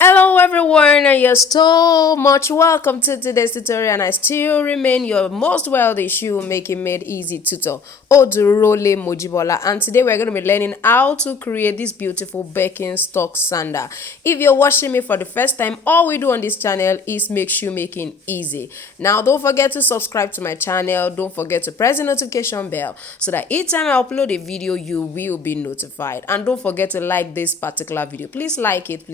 Hello everyone, and you're so much welcome to today's tutorial, and I still remain your most wealthy shoemaking made easy tutor, Odurole Mojibola, and today we're going to be learning how to create this beautiful Birkenstock sandal. If you're watching me for the first time, all we do on this channel is make shoemaking easy. Now don't forget to subscribe to my channel, don't forget to press the notification bell so that each time I upload a video you will be notified, and don't forget to like this particular video. Please like it,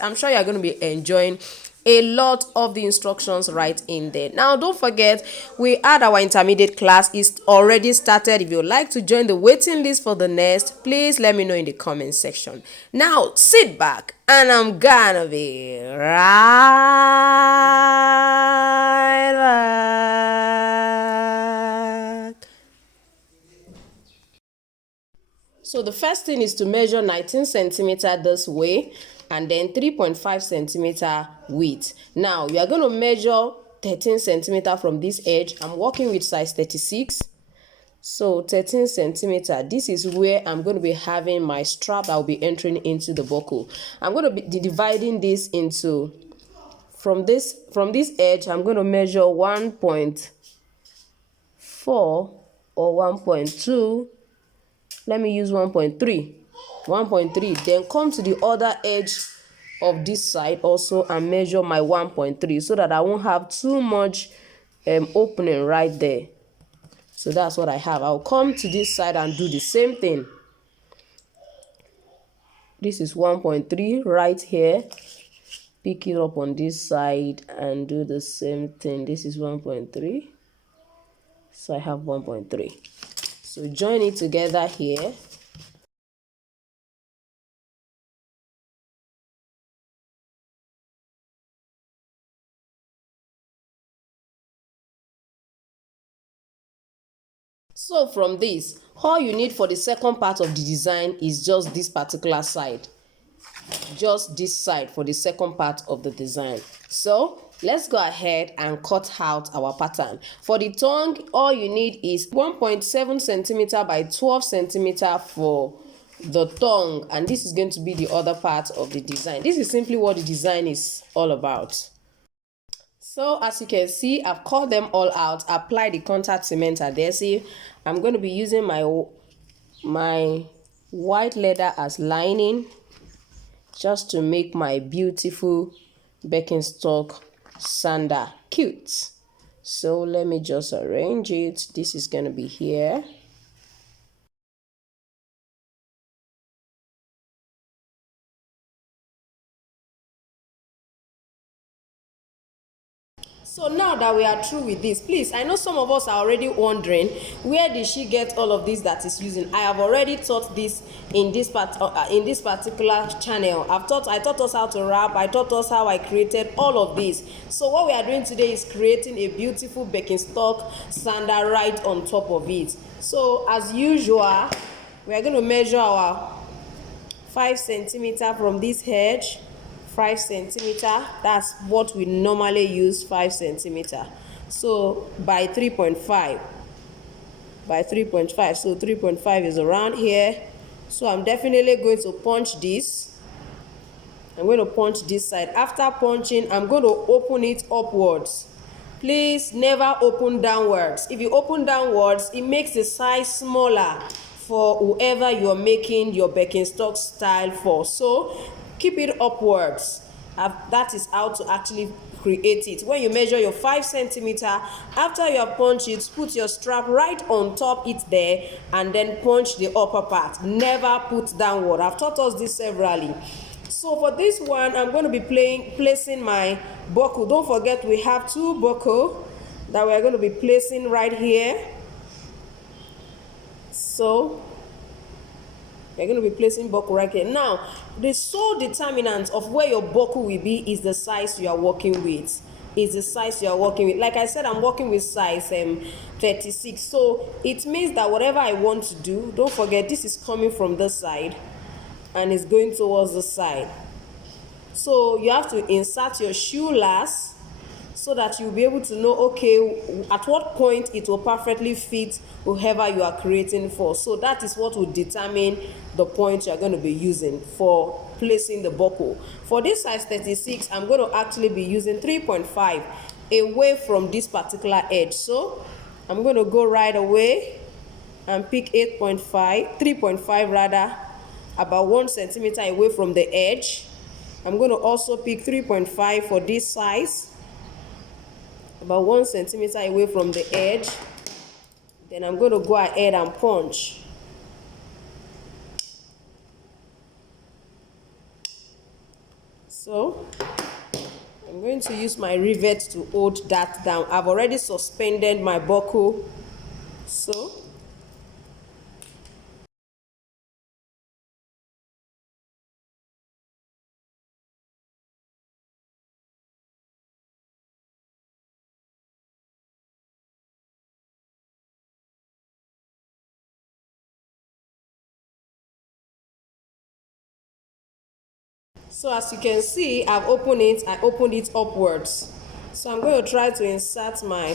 I'm sure you're going to be enjoying a lot of the instructions right in there. Now don't forget, we had our intermediate class is already started. If you'd like to join the waiting list for the next, please let me know in the comment section. Now sit back and I'm gonna be right back. So the first thing is to measure 19 centimeter this way and then 3.5 centimeter width. Now you are going to measure 13 centimeter from this edge. I'm working with size 36. So 13 centimeter, this is where I'm going to be having my strap that will be entering into the buckle. I'm going to be dividing this into, from this edge, I'm going to measure 1.4 or 1.2. Let me use 1.3, then come to the other edge of this side also and measure my 1.3 so that I won't have too much opening right there. So that's what I have. I'll come to this side and do the same thing. This is 1.3 right here. Pick it up on this side and do the same thing. This is 1.3. So I have 1.3. So join it together here. So from this, all you need for the second part of the design is just this particular side. Just this side for the second part of the design. So let's go ahead and cut out our pattern. For the tongue, all you need is 1.7 centimeter by 12 centimeter for the tongue, and this is going to be the other part of the design. This is simply what the design is all about. So as you can see, I've cut them all out, apply the contact cement adhesive. I'm going to be using my white leather as lining just to make my beautiful Birkenstock sandal cute. So let me just arrange it. This is going to be here. So now that we are through with this, please, I know some of us are already wondering, where did she get all of this that is using? I have already taught this in this particular channel. I taught us how to wrap. I taught us how I created all of this. So what we are doing today is creating a beautiful Birkenstock sandal right on top of it. So as usual, we are going to measure our 5 centimeter from this edge. 5 centimeter, that's what we normally use, 5 centimeter. So by 3.5, so 3.5 is around here. So I'm definitely going to punch this. I'm going to punch this side. After punching, I'm going to open it upwards. Please never open downwards. If you open downwards, it makes the size smaller for whoever you're making your Birkenstock style for. So keep it upwards. That is how to actually create it. When you measure your 5 centimeter, after you have punched it, put your strap right on top it there and then punch the upper part. Never put downward. I've taught us this severally. So for this one, I'm going to be placing my buckle. Don't forget, we have 2 buckle that we're going to be placing right here. So you're going to be placing buckle right here. Now, the sole determinant of where your buckle will be is the size you are working with. Like I said, I'm working with size 36. So it means that whatever I want to do, don't forget this is coming from this side and it's going towards the side. So you have to insert your shoe last so that you'll be able to know, okay, at what point it will perfectly fit whoever you are creating for. So that is what will determine the point you're going to be using for placing the buckle. For this size 36, I'm going to actually be using 3.5 away from this particular edge. So I'm going to go right away and pick 3.5 rather, about 1 centimeter away from the edge. I'm going to also pick 3.5 for this size, about 1 centimeter away from the edge. Then I'm going to go ahead and punch. So I'm going to use my rivet to hold that down. I've already suspended my buckle. So as you can see, I've opened it. I opened it upwards. So I'm going to try to insert my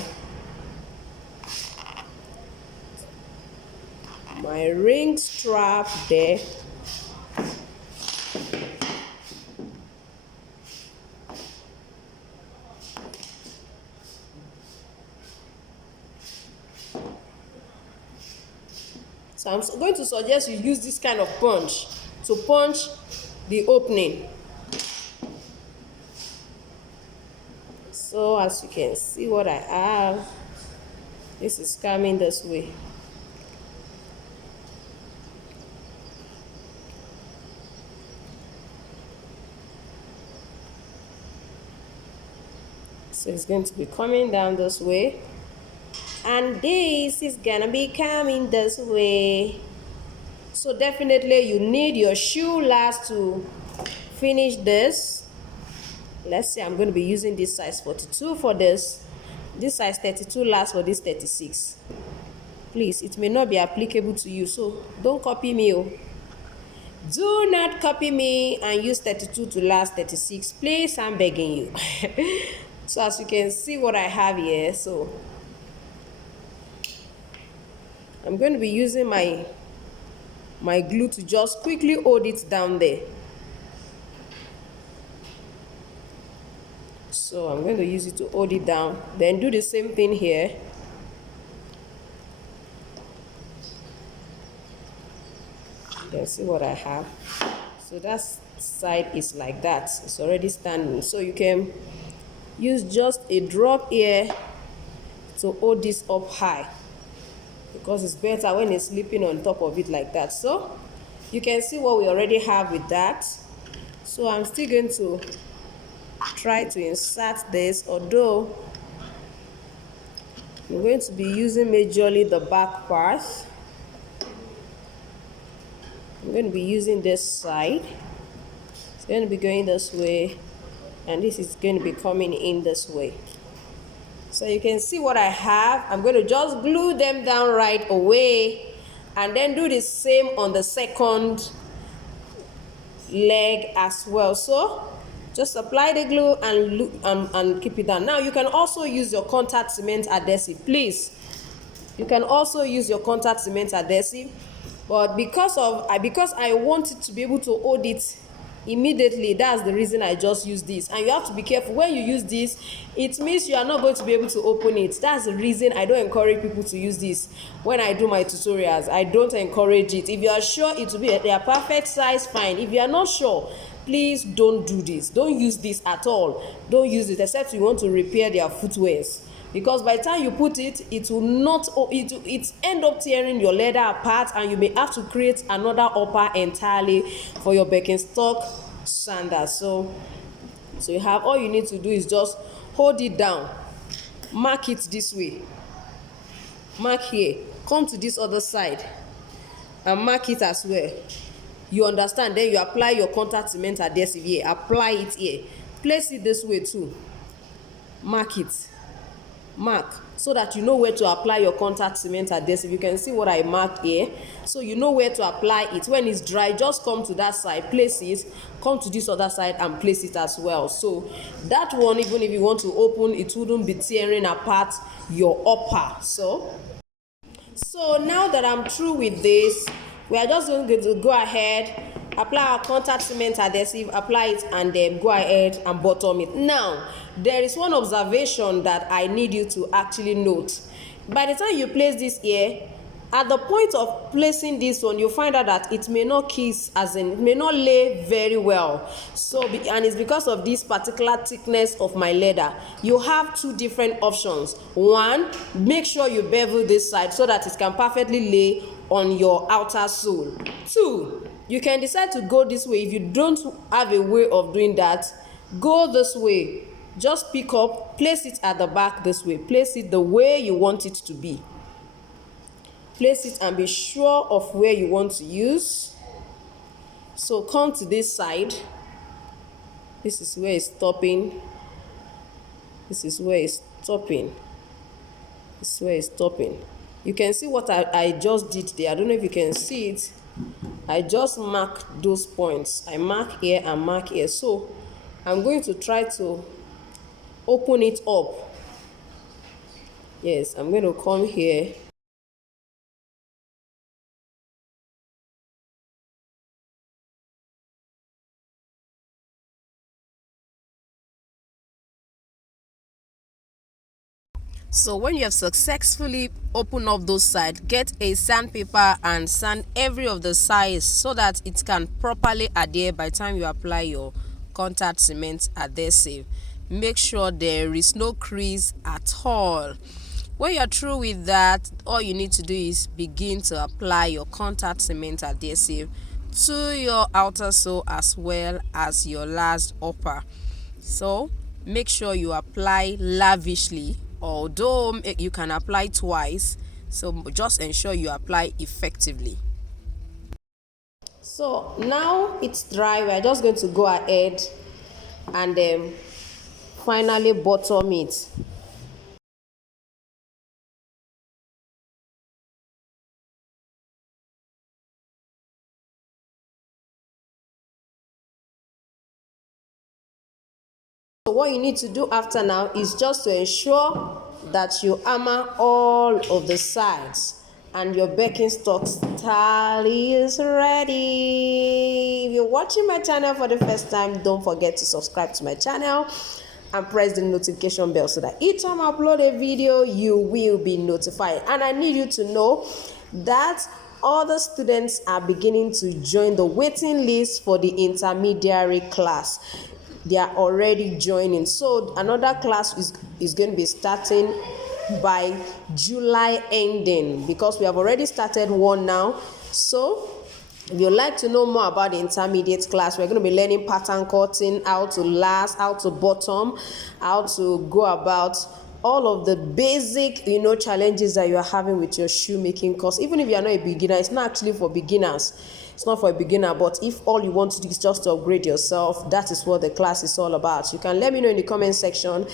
ring strap there. So I'm going to suggest you use this kind of punch to punch the opening. So as you can see what I have, this is coming this way. So it's going to be coming down this way. And this is gonna be coming this way. So definitely you need your shoe last to finish this. Let's say I'm going to be using this size 42 for this. This size 32 last for this 36. Please, it may not be applicable to you, so don't copy me. Do not copy me and use 32 to last 36. Please, I'm begging you. So as you can see what I have here, so I'm going to be using my glue to just quickly hold it down there. So I'm going to use it to hold it down. Then do the same thing here. Then see what I have. So that side is like that. It's already standing. So you can use just a drop here to hold this up high, because it's better when it's sleeping on top of it like that. So you can see what we already have with that. So I'm still going to try to insert this, although I'm going to be using majorly the back part. I'm going to be using this side. It's going to be going this way, and this is going to be coming in this way. So you can see what I have. I'm going to just glue them down right away, and then do the same on the second leg as well. So just apply the glue and keep it down. Now you can also use your contact cement adhesive. Please, you can also use your contact cement adhesive, but because I want it to be able to hold it immediately, that's the reason I just use this. And you have to be careful when you use this. It means you are not going to be able to open it. That's the reason I don't encourage people to use this when I do my tutorials. I don't encourage it. If you are sure it will be their perfect size, fine. If you are not sure, please don't do this. Don't use this at all. Don't use it except you want to repair their footwears, because by the time you put it, it will not, it end up tearing your leather apart, and you may have to create another upper entirely for your Birkenstock sandals. So you have, all you need to do is just hold it down, mark it this way, mark here, come to this other side and mark it as well. You understand? Then you apply your contact cement adhesive here, apply it here, place it this way too, mark it, mark, so that you know where to apply your contact cement adhesive. You can see what I marked here, so you know where to apply it. When it's dry, just come to that side, place it, come to this other side and place it as well. So that one, even if you want to open, it wouldn't be tearing apart your upper. So now that I'm through with this, we are just going to go ahead apply our contact cement adhesive, apply it, and then go ahead and bottom it. Now there is one observation that I need you to actually note. By the time you place this here, at the point of placing this one, you find out that it may not kiss, as in it may not lay very well. So and it's because of this particular thickness of my leather. You have two different options. One, make sure you bevel this side so that it can perfectly lay on your outer sole. Two, you can decide to go this way. If you don't have a way of doing that, go this way. Just pick up, place it at the back this way, place it the way you want it to be. Place it and be sure of where you want to use. So come to this side. This is where it's stopping. This is where it's stopping. This is where it's stopping. You can see what I just did there. I don't know if you can see it. I just marked those points. I mark here and mark here. So I'm going to try to open it up. Yes, I'm going to come here. So when you have successfully opened up those sides, get a sandpaper and sand every of the sides so that it can properly adhere by the time you apply your contact cement adhesive. Make sure there is no crease at all. When you're through with that, all you need to do is begin to apply your contact cement adhesive to your outer sole as well as your last upper. So make sure you apply lavishly, although you can apply twice, so just ensure you apply effectively. So now it's dry. We're just going to go ahead and finally bottom it. So what you need to do after now is just to ensure that you hammer all of the sides and your Birkenstock style is ready. If you're watching my channel for the first time, don't forget to subscribe to my channel and press the notification bell so that each time I upload a video, you will be notified. And I need you to know that other students are beginning to join the waiting list for the intermediary class. They are already joining. So another class is going to be starting by July ending, because we have already started one now. So if you'd like to know more about the intermediate class, we're going to be learning pattern cutting, how to last, how to bottom, how to go about all of the basic, challenges that you are having with your shoemaking course. Even if you are not a beginner, it's not actually for beginners. It's not for a beginner, but if all you want to do is just to upgrade yourself, that is what the class is all about. You can let me know in the comment section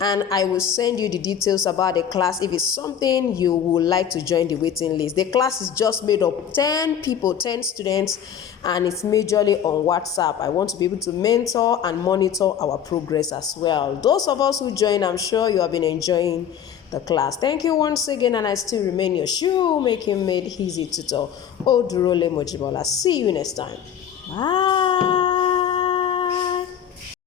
and I will send you the details about the class if it's something you would like to join the waiting list. The class is just made up 10 people, 10 students, and it's majorly on WhatsApp. I want to be able to mentor and monitor our progress as well. Those of us who join, I'm sure you have been enjoying the class. Thank you once again, and I still remain your shoemaking made easy tutor, Odurole Mojibola. See you next time. Bye.